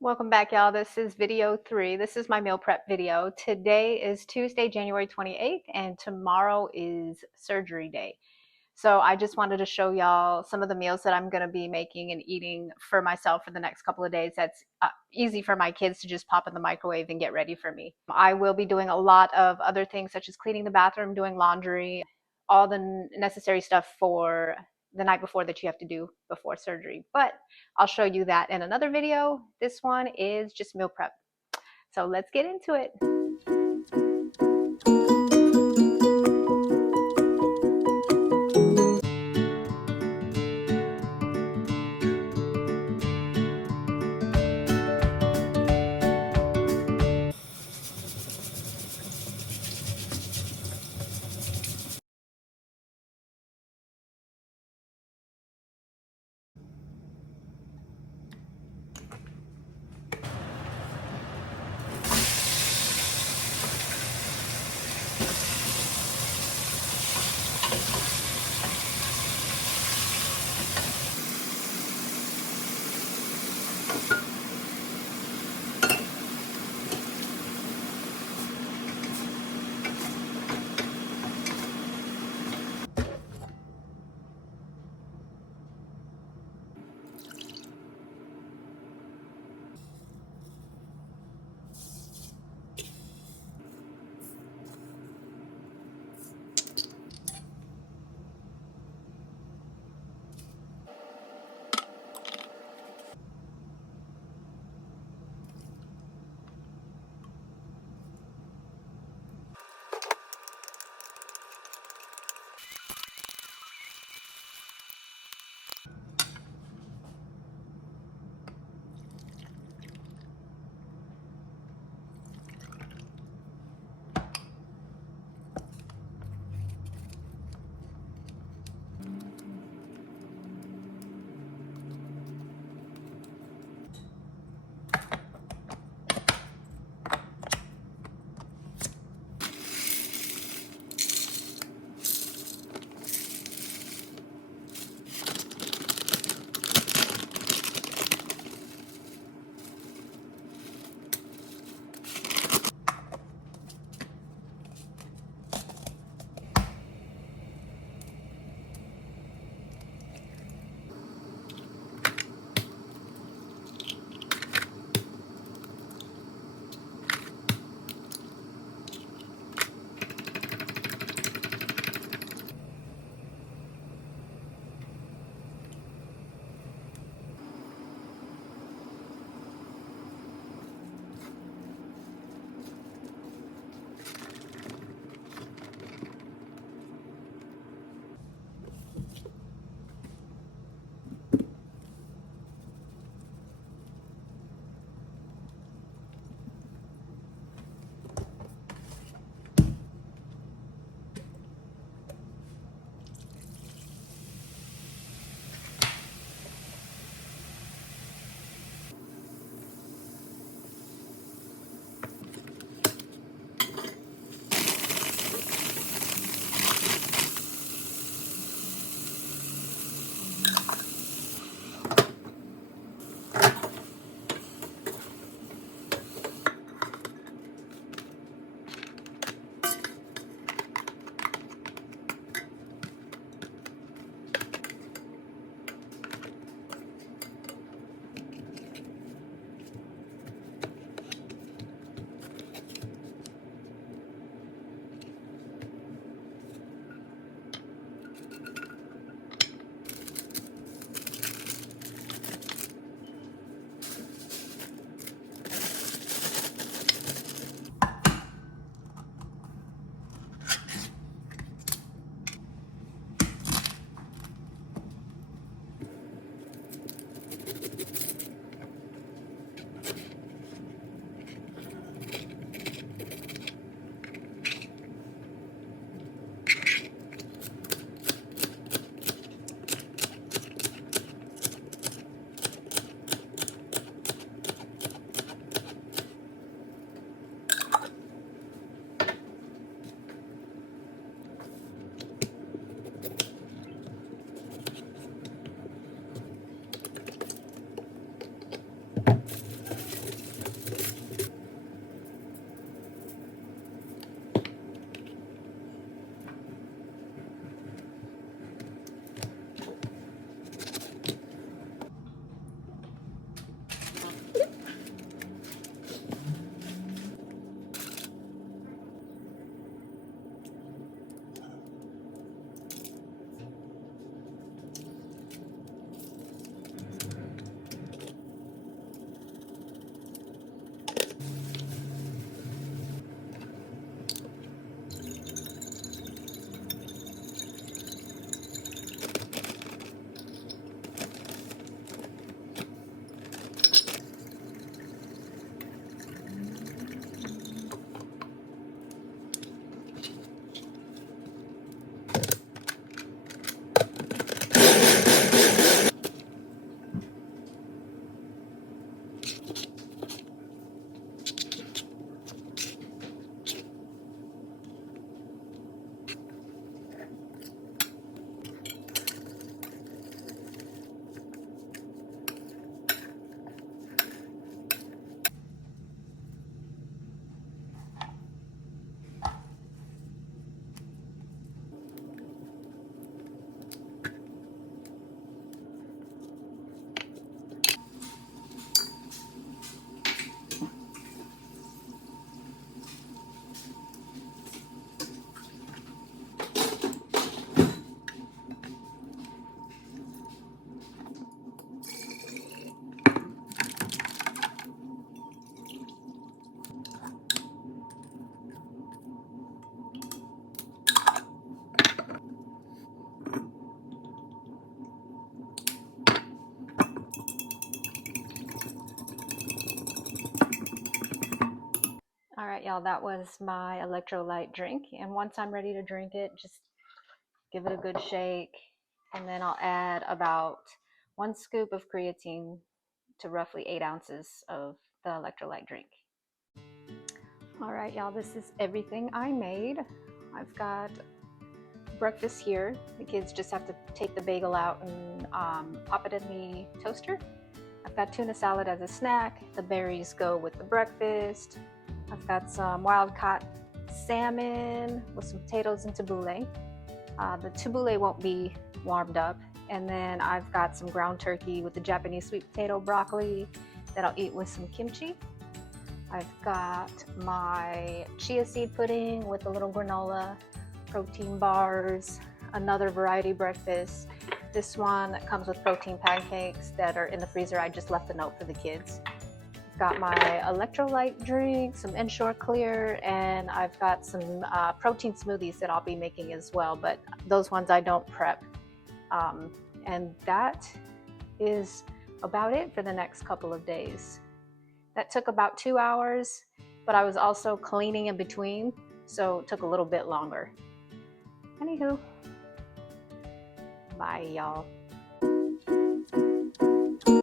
Welcome back, y'all. This is video 3. This is my meal prep video. Today is Tuesday, January 28th, and tomorrow is surgery day. So I just wanted to show y'all some of the meals that I'm going to be making and eating for myself for the next couple of days. That's easy for my kids to just pop in the microwave and get ready for me. I will be doing a lot of other things such as cleaning the bathroom, doing laundry, all the necessary stuff for the night before that you have to do before surgery. But I'll show you that in another video. This one is just meal prep. So let's get into it. All right, y'all, that was my electrolyte drink. And once I'm ready to drink it, just give it a good shake. And then I'll add about 1 scoop of creatine to roughly 8 ounces of the electrolyte drink. All right, y'all, this is everything I made. I've got breakfast here. The kids just have to take the bagel out and pop it in the toaster. I've got tuna salad as a snack. The berries go with the breakfast. I've got some wild-caught salmon with some potatoes and tabbouleh. The tabbouleh won't be warmed up. And then I've got some ground turkey with the Japanese sweet potato broccoli that I'll eat with some kimchi. I've got my chia seed pudding with a little granola, protein bars, another variety breakfast. This one comes with protein pancakes that are in the freezer. I just left a note for the kids. I've got my electrolyte drink, some Ensure Clear, and I've got some protein smoothies that I'll be making as well, but those ones I don't prep. And that is about it for the next couple of days. That took about 2 hours, but I was also cleaning in between, so it took a little bit longer. Anywho, bye y'all.